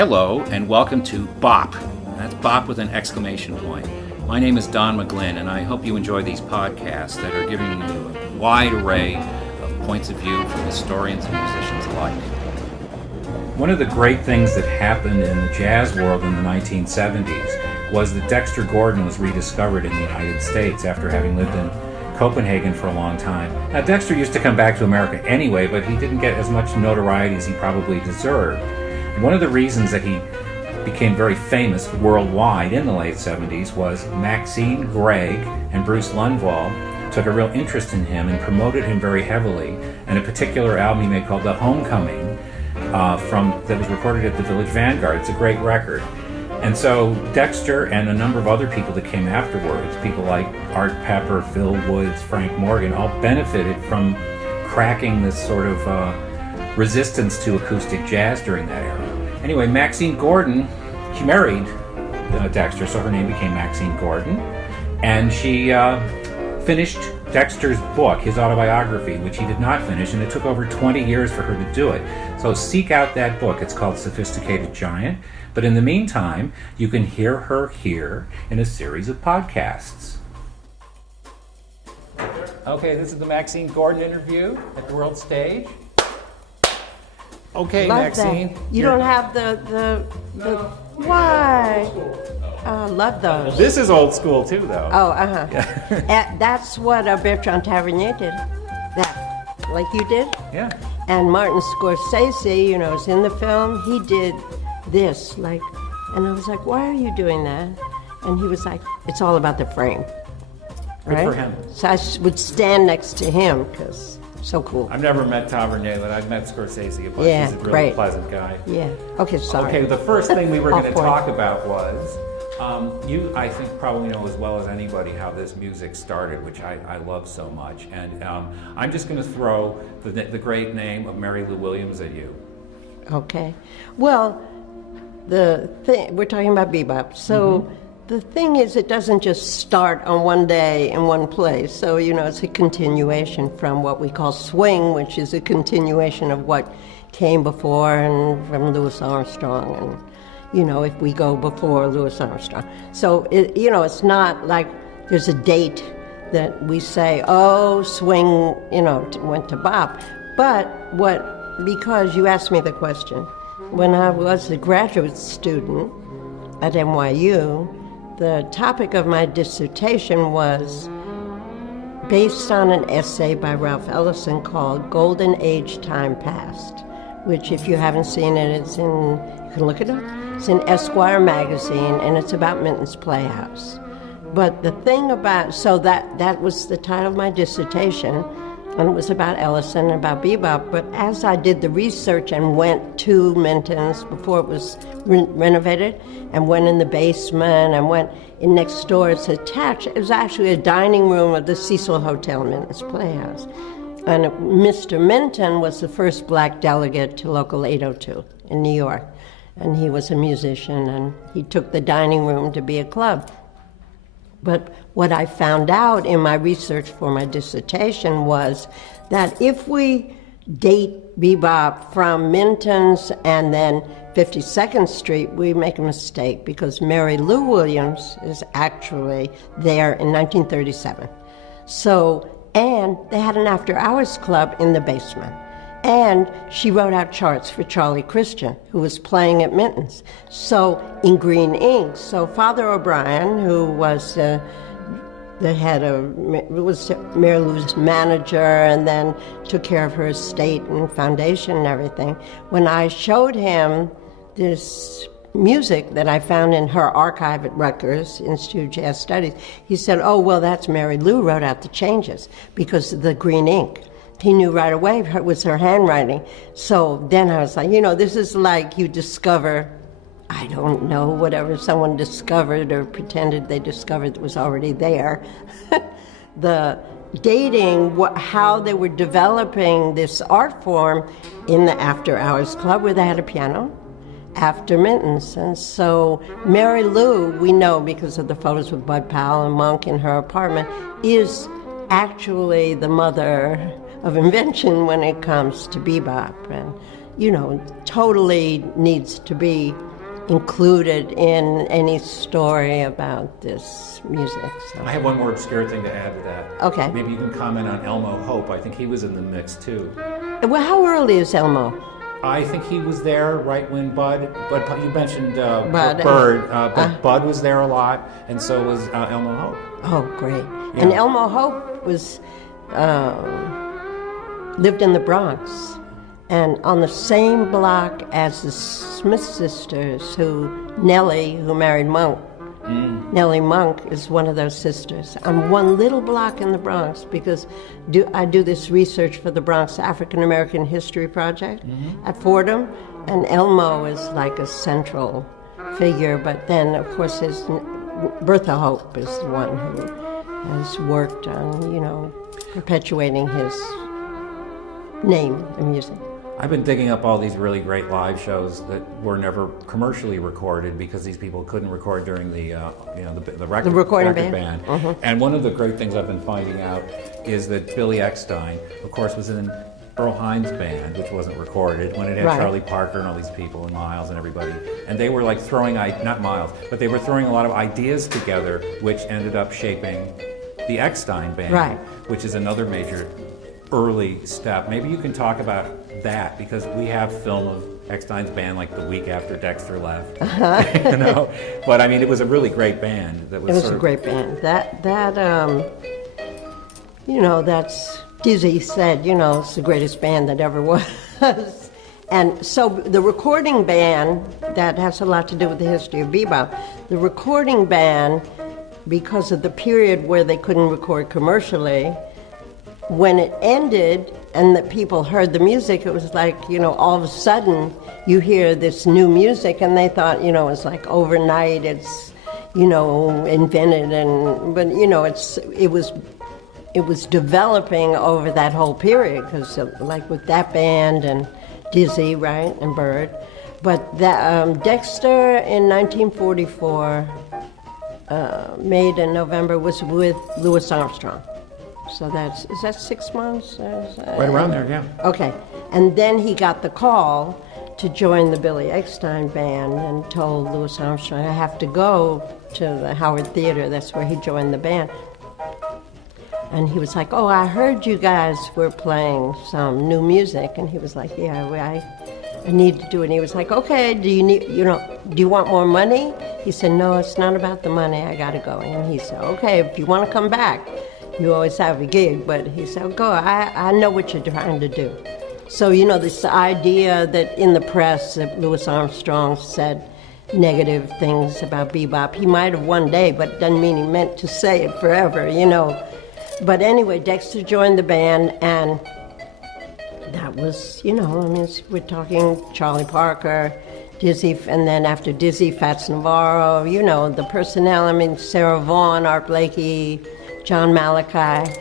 Hello, and welcome to BOP. That's BOP with an exclamation point. My name is Don McGlynn, and I hope you enjoy these podcasts that are giving you a wide array of points of view from historians and musicians alike. One of the great things that happened in the jazz world in the 1970s was that Dexter Gordon was rediscovered in the United States after having lived in Copenhagen for a long time. Now, Dexter used to come back to America anyway, but he didn't get as much notoriety as he probably deserved. And one of the reasons that he became very famous worldwide in the late 70s was Maxine, Greg, and Bruce Lundvall took a real interest in him and promoted him very heavily, and a particular album he made called The Homecoming that was recorded at the Village Vanguard. It's a great record. And so Dexter and a number of other people that came afterwards, people like Art Pepper, Phil Woods, Frank Morgan, all benefited from cracking this sort of resistance to acoustic jazz during that era. Anyway, Maxine Gordon, she married Dexter, so her name became Maxine Gordon, and she finished Dexter's book, his autobiography, which he did not finish, and it took over 20 years for her to do it. So seek out that book. It's called Sophisticated Giant. But in the meantime, you can hear her here in a series of podcasts. Okay, this is the Maxine Gordon interview at the world stage. Okay, Love Maxine. That. You don't have the why? Love those. This is old school too, though. Oh, yeah. That's what Bertrand Tavernier did. That, like you did. Yeah. And Martin Scorsese, is in the film. He did this, and I was like, why are you doing that? And he was like, it's all about the frame. Good right? for him. So I would stand next to him because so cool. I've never met Tavernier, but I've met Scorsese a bunch. Yeah, He's a really great. pleasant guy. Yeah. Okay, sorry. Okay, the first thing we were going to Off-point. talk about was, you, I think, probably know as well as anybody how this music started, which I love so much. And I'm just going to throw the great name of Mary Lou Williams at you. Okay. Well, we're talking about bebop. So the thing is, it doesn't just start on one day in one place. So, it's a continuation from what we call swing, which is a continuation of what came before and from Louis Armstrong and, if we go before Louis Armstrong. So, it's not like there's a date that we say, oh, swing, went to bop. But because you asked me the question, when I was a graduate student at NYU, the topic of my dissertation was based on an essay by Ralph Ellison called Golden Age Time Past, which if you haven't seen it, you can look it up. It's in Esquire magazine, and it's about Minton's Playhouse. But the thing so that was the title of my dissertation, and it was about Ellison and about bebop. But as I did the research and went to Minton's before it was renovated, and went in the basement and went in next door, it's attached. It was actually a dining room of the Cecil Hotel, Minton's Playhouse. And Mr. Minton was the first black delegate to Local 802 in New York. And he was a musician, and he took the dining room to be a club. But what I found out in my research for my dissertation was that if we date bebop from Minton's and then 52nd Street, we make a mistake because Mary Lou Williams is actually there in 1937. And they had an after-hours club in the basement. And she wrote out charts for Charlie Christian, who was playing at Minton's. So in green ink. So Father O'Brien, who was the head of, was Mary Lou's manager, and then took care of her estate and foundation and everything. When I showed him this music that I found in her archive at Rutgers Institute of Jazz Studies, he said, oh, well, that's Mary Lou wrote out the changes because of the green ink. He knew right away it was her handwriting. So then I was like, this is like you discover, I don't know, whatever someone discovered or pretended they discovered that was already there. The dating, how they were developing this art form in the After Hours Club where they had a piano after Minton's. And so Mary Lou, we know because of the photos with Bud Powell and Monk in her apartment, is actually the mother of invention when it comes to bebop. And totally needs to be included in any story about this music. So. I have one more obscure thing to add to that. Okay. Maybe you can comment on Elmo Hope. I think he was in the mix too. Well, how early is Elmo? I think he was there right when Bud you mentioned Bud, Bird, but Bud was there a lot, and so was Elmo Hope. Oh, great. Yeah. And Elmo Hope was lived in the Bronx, and on the same block as the Smith sisters, Nellie, who married Monk. Nellie Monk is one of those sisters. On one little block in the Bronx, because I do this research for the Bronx African American History Project at Fordham, and Elmo is like a central figure, but then, of course, Bertha Hope is the one who has worked on, perpetuating his name and music. I've been digging up all these really great live shows that were never commercially recorded because these people couldn't record during the recording record band. And one of the great things I've been finding out is that Billy Eckstine, of course, was in Earl Hines' band, which wasn't recorded, when it had Charlie Parker and all these people and Miles and everybody. And they were like throwing, not Miles, but they were throwing a lot of ideas together, which ended up shaping the Eckstine band, which is another major early step. Maybe you can talk about that, because we have film of Eckstine's band like the week after Dexter left. But I mean, it was a really great band. It was a great band. That's Dizzy said, it's the greatest band that ever was. And so the recording band, that has a lot to do with the history of bebop. The recording band, because of the period where they couldn't record commercially, when it ended and that people heard the music, it was like, all of a sudden you hear this new music, and they thought, it's like overnight, it's, invented, but it was developing over that whole period, because like with that band and Dizzy, right, and Bird. But that, Dexter in 1944, made in November, was with Louis Armstrong. So is that 6 months? Right around there, yeah. Okay. And then he got the call to join the Billy Eckstine band and told Louis Armstrong, I have to go to the Howard Theater. That's where he joined the band. And he was like, I heard you guys were playing some new music. And he was like, yeah, I need to do it. And he was like, okay, do you want more money? He said, no, it's not about the money. I got to go. And he said, okay, if you want to come back, you always have a gig. But he said, go, I know what you're trying to do. So, this idea that in the press that Louis Armstrong said negative things about bebop, he might have one day, but it doesn't mean he meant to say it forever, But anyway, Dexter joined the band, and that was, we're talking Charlie Parker, Dizzy, and then after Dizzy, Fats Navarro, the personnel, Sarah Vaughan, Art Blakey, John Malachi,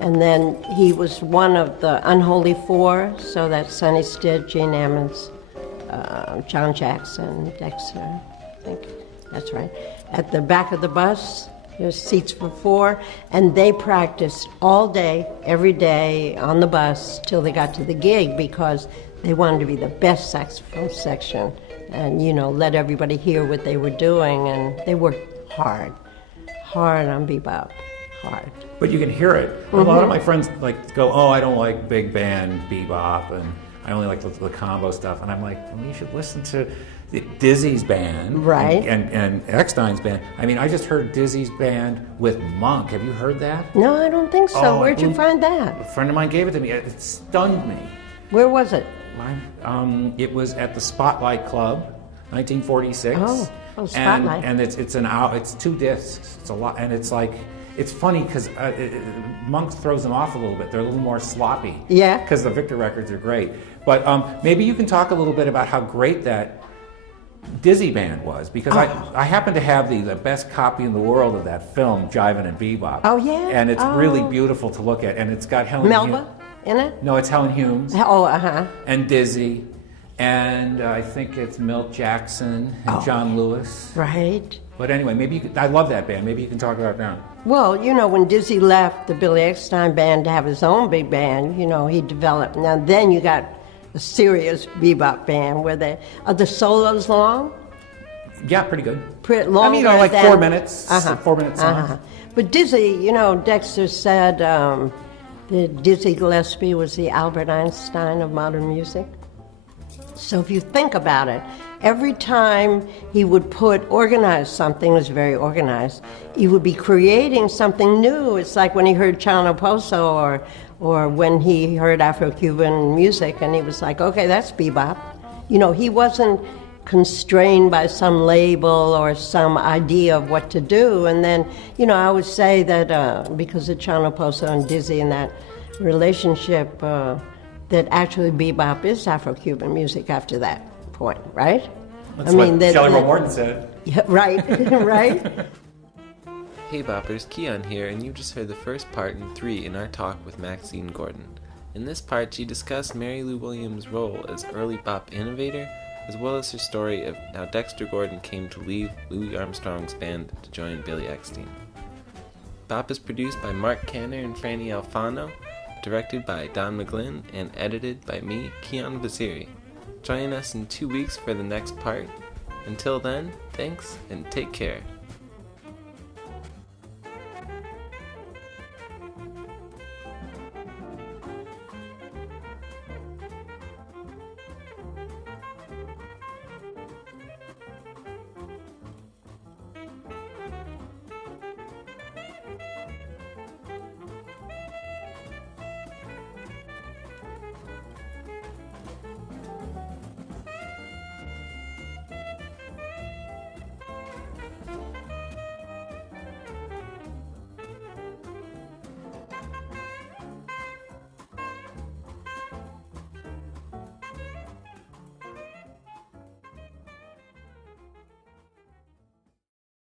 and then he was one of the Unholy Four, so that's Sonny Stitt, Gene Ammons, John Jackson, Dexter, I think that's right. At the back of the bus, there's seats for 4, and they practiced all day, every day on the bus till they got to the gig, because they wanted to be the best saxophone section and, let everybody hear what they were doing, and they worked hard on bebop. Hard. But you can hear it. A lot of my friends go, I don't like big band bebop, and I only like the combo stuff. And I'm like, well, you should listen to Dizzy's band, right? And Eckstine's band. I just heard Dizzy's band with Monk. Have you heard that? No, I don't think so. Where'd you find that? A friend of mine gave it to me. It stunned me. Where was it? It was at the Spotlight Club, 1946. Oh, Spotlight. And it's 2 discs. It's a lot, and it's like. It's funny because Monk throws them off a little bit. They're a little more sloppy. Yeah. Because the Victor records are great. But maybe you can talk a little bit about how great that Dizzy band was. Because I happen to have the best copy in the world of that film, Jivin' and Bebop. Oh, yeah? And it's really beautiful to look at. And it's got Helen Melba in it? No, it's Helen Humes. Oh, uh-huh. And Dizzy. And I think it's Milt Jackson and John Lewis. Right. But anyway, I love that band. Maybe you can talk about it now. Well, when Dizzy left the Billy Eckstine band to have his own big band, he developed. Now then you got a serious bebop band. Are the solos long? Yeah, pretty good. Longer like than, 4 minutes, 4 minutes long. But Dizzy, Dexter said that Dizzy Gillespie was the Albert Einstein of modern music. So if you think about it, every time he would organize something, it was very organized, he would be creating something new. It's like when he heard Chano Pozo or when he heard Afro-Cuban music, and he was like, okay, that's bebop. He wasn't constrained by some label or some idea of what to do. And then, I would say that because of Chano Pozo and Dizzy and that relationship, that actually bebop is Afro-Cuban music after that point, right? That's what Kelly Roll Morton said. Yeah, right, right. Hey Boppers, Kian here, and you just heard the first part in 3 in our talk with Maxine Gordon. In this part, she discussed Mary Lou Williams' role as early bop innovator, as well as her story of how Dexter Gordon came to leave Louis Armstrong's band to join Billy Eckstine. Bop is produced by Mark Cantor and Franny Alfano, directed by Don McGlynn, and edited by me, Kian Vaziri. Join us in 2 weeks for the next part. Until then, thanks and take care.